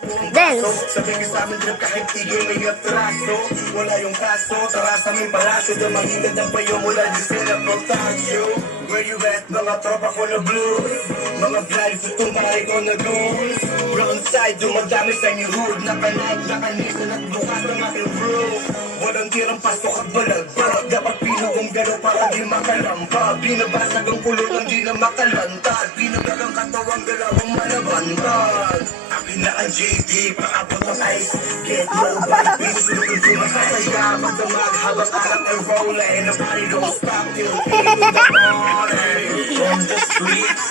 Dance. Sabi ka sa amin trip kahit tigil may atraso. Wala yung kaso, tara sa aming palasyo. Damahingad ang payo mula di sila protasyo. Where you at, mga tropa ko na blues. Mga vlogs, tutumari ko na goals. Brown side, dumadami sa inyo hood. Nakanag, nakanisan at bukas ang aking roof. Walang tirang pasok at balagbag. Dapat pinugong gano'n para di makalambag. Binabasag ang kulot ng di na makalantad. Pinagag ang katawang galawang malabantad. Akin na ang JD, paabot ang ice. Get low, body beat, sunod ko masasaya. Magdamag habang alak ay rolling. The party don't stop till the end of the party. From the streets,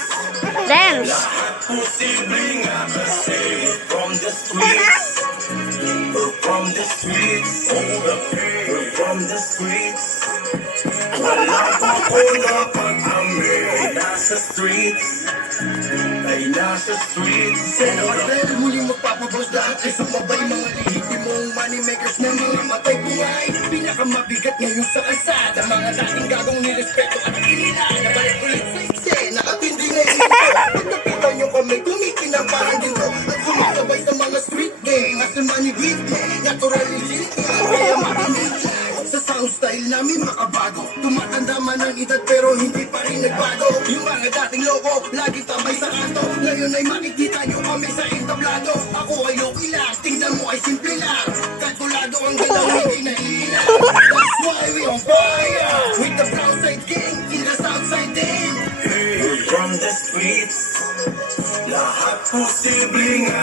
Dance. lahat posibleng akase. From the streets, we're from the streets. Hold up, we're from the streets. Walang kukulo pag kami nasa streets. Ay nasa streets. Pero dahil muling magpapaboss lahat ay sumabay. Mga lehitimong moneymakers na mga matay buhay. Pinakamabigat ngayon sa kalsada. Mga dating gagong nirespeto at kinina. Nabalik ulit sa eksena at hindi na ito. Pagkapitan nyo kami kumikinang parang ginto. At sumasabay sa mga street game. As the money beat me, natural legit. Kaya makinig sa sound style namin makabago. Tumatanda man ang edad pero hindi pa rin nagbago. Yung mga dating loko, lagi tambay sa kanto. Ngayon ay makikita nyo kami sa entablado. Ako ay okay lang, tingnan mo ay simple lang. Kalkulado ang galaw, hindi nahihila. That's why we on fire. With the brown side gang, in the south side din. We're from the streets. Lahat posibleng